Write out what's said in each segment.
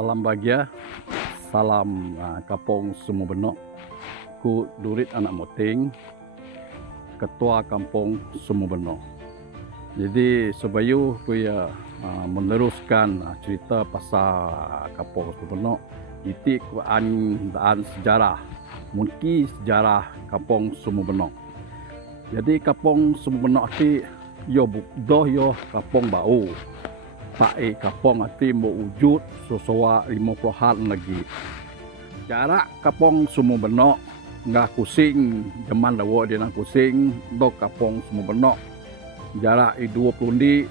Salam bahagia, salam Kampung Sumur Benok. Ku Durit Anak Moting, Ketua Kampung Sumur Benok. Jadi sebayu ku ya meneruskan cerita pasal Kampung Sumur Benok. Itik ku daan sejarah, mungkin sejarah Kampung Sumur Benok. Jadi Kampung Sumur Benok ti yo doh yo kampung bau. Pakai kampung ati mau wujud sesuai 50-an lagi. Jarak kampung Sumur Benok nggak kusing zaman dawo dia nang kusing dok kampung Sumur Benok jarak 20 di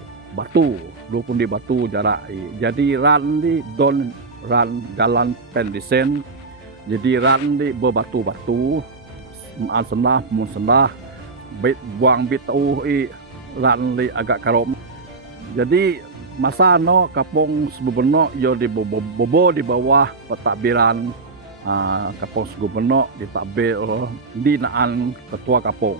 batu jarak. Jadi ran di don ran jalan pendisen. Jadi ran di berbatu-batu maan senah mun senah bit buang bit tau ran li agak karom. Jadi masa no Kampung Sumur Benok yo di bobo di bawah pentadbiran Kampung Sumur Benok ditadbir di naan ketua kampung.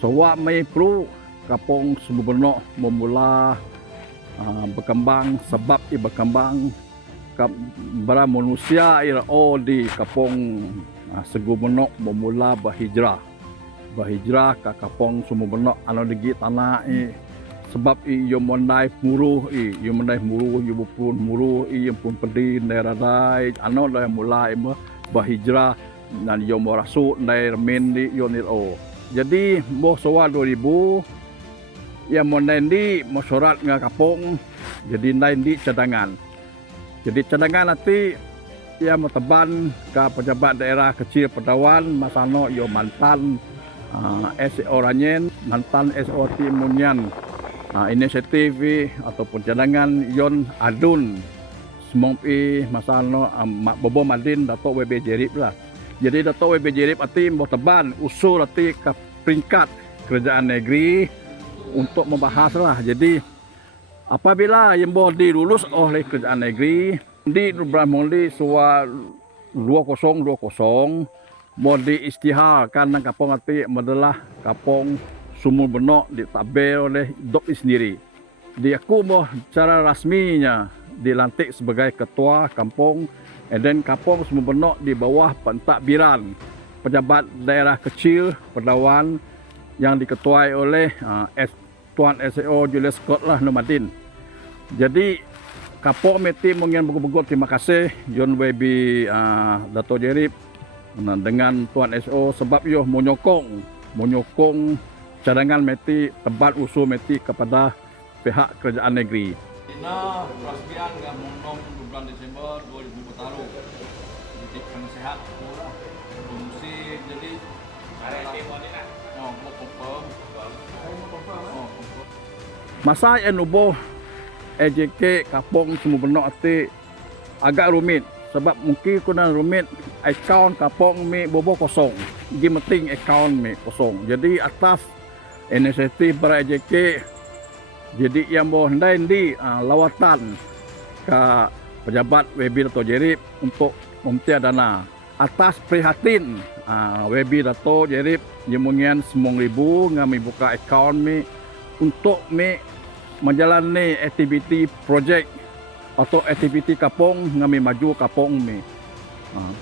Sewak Mei Pro Kampung Sumur Benok memula berkembang sebab berkembang bara manusia di Kampung Sumur Benok memula berhijrah ke Kampung Sumur Benok anu degi tanah sebab ia mondai muruh ia pun muruh ia pun pedih daerah dai ano dah mulai berhijrah dan ia merasuk dari remin di Yoniro. Jadi boh soal 2000 ia mondai di masyarakat ngah kampung jadi naik di cadangan. Jadi cadangan nanti ia meteban ke pejabat daerah kecil Pedawan masano ia mantan SO Ranyen, mantan SO Timunyan. Inisiatif ataupun cadangan yon adun semong masano bobo madin Datuk WB Jerip lah. Jadi Datuk WB Jerip ati mau teban usul ati ke peringkat kerajaan negeri untuk membahas lah. Jadi apabila yang boleh dilulus oleh kerajaan negeri di Bramoli suwa 2020 mau diistiharkan kampung ati adalah Kampung Sumur Benok ditadbir oleh Dok sendiri. Dia aku secara rasminya dilantik sebagai ketua kampung dan Kampung Sumur Benok di bawah pentadbiran pejabat daerah kecil Pedawan yang diketuai oleh Tuan SEO Julius Scott lah Nomadin. Jadi kampung meti mungkin betul-betul terima kasih John Webi Dato' Jerip dengan Tuan SEO sebab yo menyokong cadangan meti tebat usul meti kepada pihak kerajaan negeri. Dina perasmian dengan mengundang bulan Desember 2020. Titik penasehat pula fungsi jadi masa yang nubuh EJK Kampung Sumur Benok ati agak rumit sebab mungkin kuna rumit akaun kampung mi bobo kosong. Gi penting akaun mi kosong. Jadi atas inisiatif para EJK jadi yang boh di lawatan ke pejabat WB Dato' Jerip untuk memtia dana atas prihatin WB Dato' Jerip jemungian 9.000 ngami buka akaun mi untuk mi menjalani aktiviti projek atau aktiviti kapong ngami maju kapong mi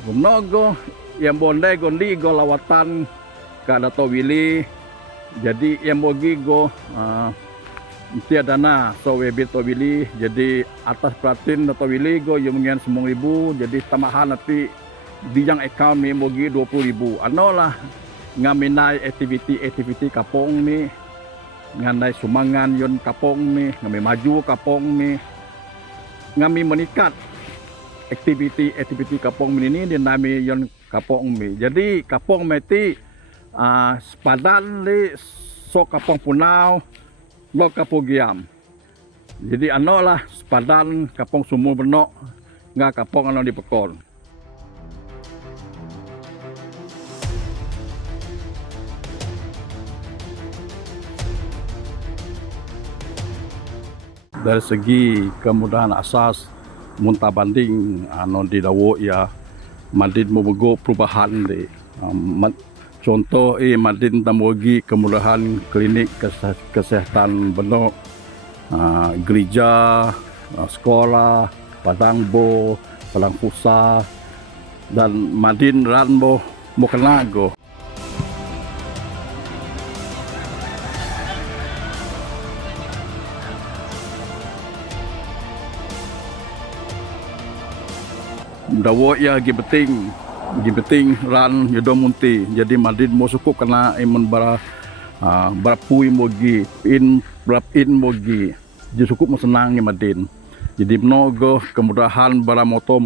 gumnogo yang bondai gondi go lawatan ke Dato' Willy. Jadi yang bogi go tiada dana so WB Dato' Willy. Jadi atas perhatian Dato' Willy go yang mengian 9.000 jadi tambahan nanti di yang account mi bogi 20.000. Ano lah ngaminai aktiviti kapong mi ngandai sumangan yon kapong mi ngami maju kapong mi ngami meningkat aktiviti kapong mi ini dinami yon kapong mi. Jadi kapong meti sepadan li so Kampung Punau lo Kapugiam. Jadi ano lah sepadan Kampung Sumur Benok nggak kapong ano di Pekon. Dari segi kemudahan asas muntah banding ano di dawo ya madin memego perubahan di contoh madin tamugi kemudahan klinik kesehatan Benok, gereja, sekolah, Padang Bo, Padang Pusa, dan Madin ran bo kena go. Dawo ya gi beting ran yodo munti. Jadi Madin mo sukup kena imun berapui mogi in mogi. Jadi sukup mo senang ni Madin. Jadi mnogo kemudahan bara moto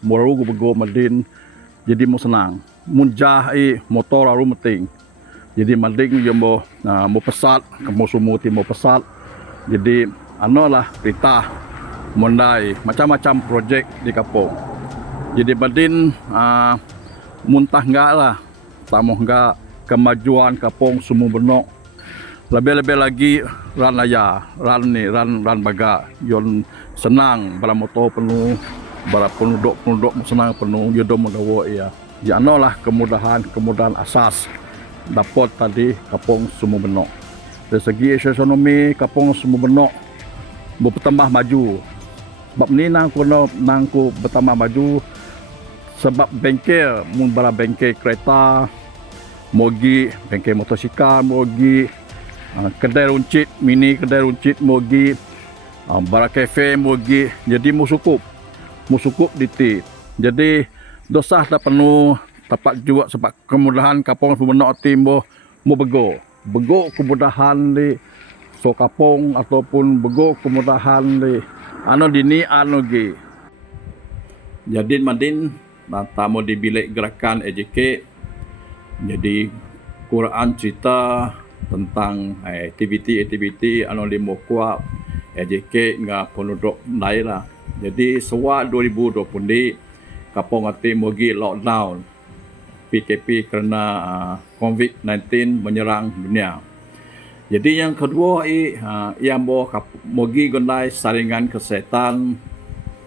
moru go Madin. Jadi mo senang. Munjah motor aru meting. Jadi Madin yo mo pesat, mo sumuti mo pesat. Jadi lah perintah mondai macam-macam projek di Kapong. Jadi Madin muntah enggak lah, tamuh enggak kemajuan Kapong Sumur Benok. Lebih-lebih lagi ran laya, ran baga, yon senang bara motor penuh, bara penduduk senang penuh, yodo mudawo ya. Ya lah kemudahan asas dapat tadi Kapong Sumur Benok. Dari segi ekonomi Kapong Sumur Benok bertambah maju. Sebab ni nangku bertambah maju sebab bengkel bara bengkel kereta mogi, bengkel motosikal mogi, kedai runcit mini, kedai runcit mogi, bara kafe mogi. Jadi musukup diti. Jadi dosah dah penuh tapak juga sebab kemudahan Kapong Sumur Benok timbo mo bego kemudahan di so Kapong ataupun bego kemudahan di dini gi. Jadi Madin tamu di bilik gerakan EJK. Jadi Quran cerita tentang aktiviti di Mokwa EJK ngah penduduk daerah. Jadi sewak 2020 di Kapong ati mogi lockdown PKP kerana COVID-19 menyerang dunia. Jadi yang kedua yang mogi gondai saringan kesihatan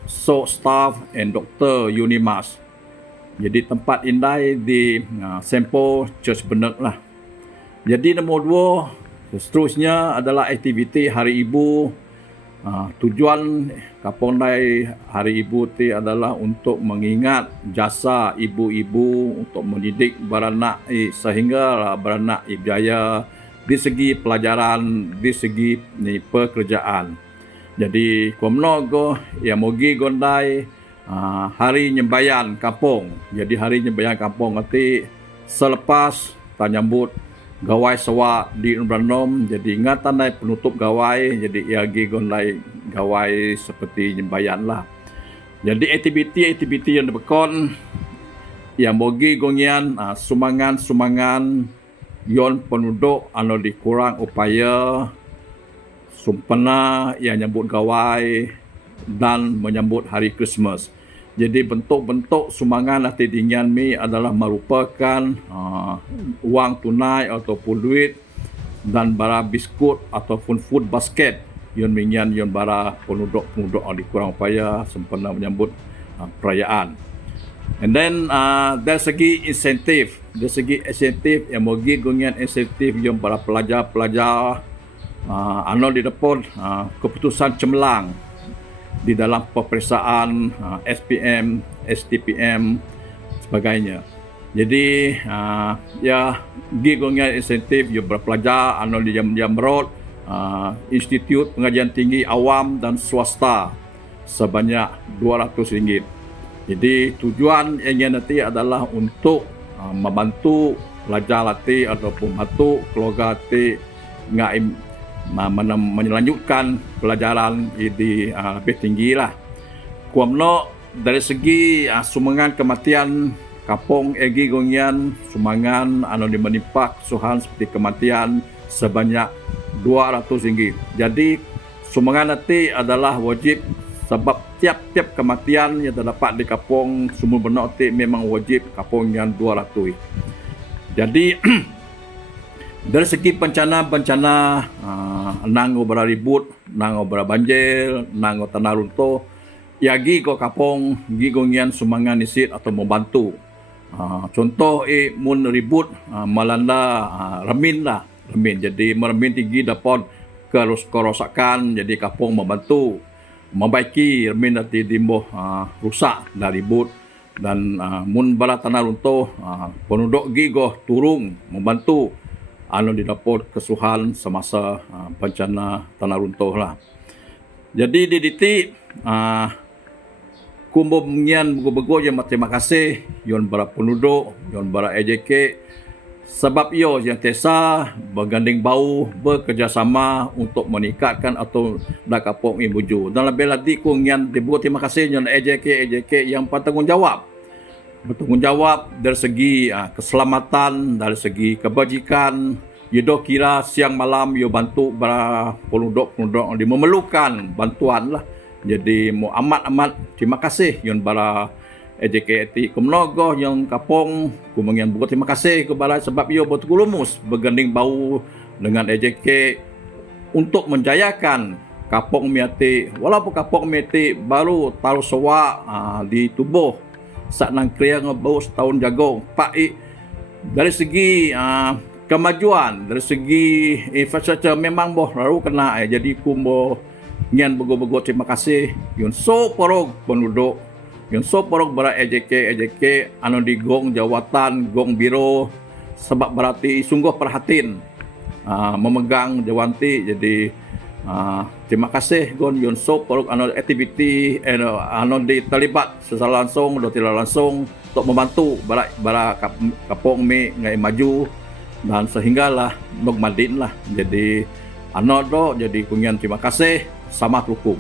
so staff and doktor Unimas. Jadi tempat indai di Sempo Church Benek lah. Jadi nombor dua seterusnya adalah aktiviti Hari Ibu. Tujuan Kapong Dai Hari Ibu ti adalah untuk mengingat jasa ibu-ibu untuk mendidik beranak sehingga beranak berjaya di segi pelajaran, di segi pekerjaan. Jadi kuamnogo ya mogi gondai hari nyembayan Kapong. Jadi hari nyembayan Kapong nanti selepas tanyambut gawai sewa di Umbranom. Jadi ingatan dai penutup gawai. Jadi ia gi gondai gawai seperti nyembayan lah. Jadi aktiviti yang dibekon yang mogi gongian sumangan yon penduduk dikurang upaya sumpena yang nyambut gawai dan menyambut hari Christmas. Jadi bentuk-bentuk sumbangan nanti dingan mi adalah merupakan wang tunai ataupun duit dan bara biskut ataupun food basket yon minyan yon bara penduduk di kurang upaya sempena menyambut perayaan. And then dari segi insentif yang mogi gungian insentif yang para pelajar di depan keputusan cemerlang di dalam peperiksaan SPM, STPM sebagainya. Jadi ya gungian insentif yang berpelajar di jam merot Institut Pengajian Tinggi Awam dan Swasta sebanyak RM200. Jadi tujuan yang nanti adalah untuk membantu pelajar latih ataupun membantu keluarga latih melanjutkan pelajaran di lebih tinggi lah. Kuamno dari segi sumbangan kematian Kapong Egi Gongian sumbangan menimpa kesusahan seperti kematian sebanyak RM200. Jadi sumbangan nanti adalah wajib sebab tiap-tiap kematian yang terdapat di Kapong Sumur Benok memang wajib Kapong yang RM200. Jadi dari segi bencana nango bara ribut, nango bara banjir, nango tanah runtuh, yagi ko Kapong gigongian sumbangan isit atau membantu. Contoh mun ribut melanda remin. Jadi meremin tinggi dapat kerosakan, jadi Kapong membantu. membaiki remin nanti dimboh rusak dari ribut dan mun bala tanah runtuh penduduk gigoh turung membantu anu didapat kesuhan semasa bencana tanah runtuh lah. Jadi di titik kumbo mengian bego yang terima kasih yon bara penduduk yon bara EJK sebab yo yang tesa berganding bau bekerjasama untuk meningkatkan atau nak kapong ibuju dan lebih lagi ku ngian dibuat terima kasih yon EJK yang bertanggung jawab dari segi keselamatan, dari segi kebajikan. Yo kira siang malam yo bantu para penduduk yang memerlukan bantuan lah. Jadi mau amat terima kasih yon bara EJK ti kumnogo yang kapong kumengian buat terima kasih kepada sebab yo betul lumus berganding bau dengan EJK untuk menjayakan kapong miati walaupun kapong miati baru taruh sewa di tubuh saat nang kriya ngebau setahun jago pak dari segi kemajuan dari segi infrastruktur memang boh lalu kena jadi kumbo ngian bego-bego terima kasih yun so porog penduduk yun so porog bara EJK anu di gong jawatan gong biro sebab berarti sungguh perhatiin memegang jawanti jadi terima kasih gon yun so porog anu aktiviti anu terlibat secara langsung atau tidak langsung untuk membantu bara kapong mi ngai maju dan sehinggalah magmadin lah jadi anu do jadi kungian terima kasih sama hukum.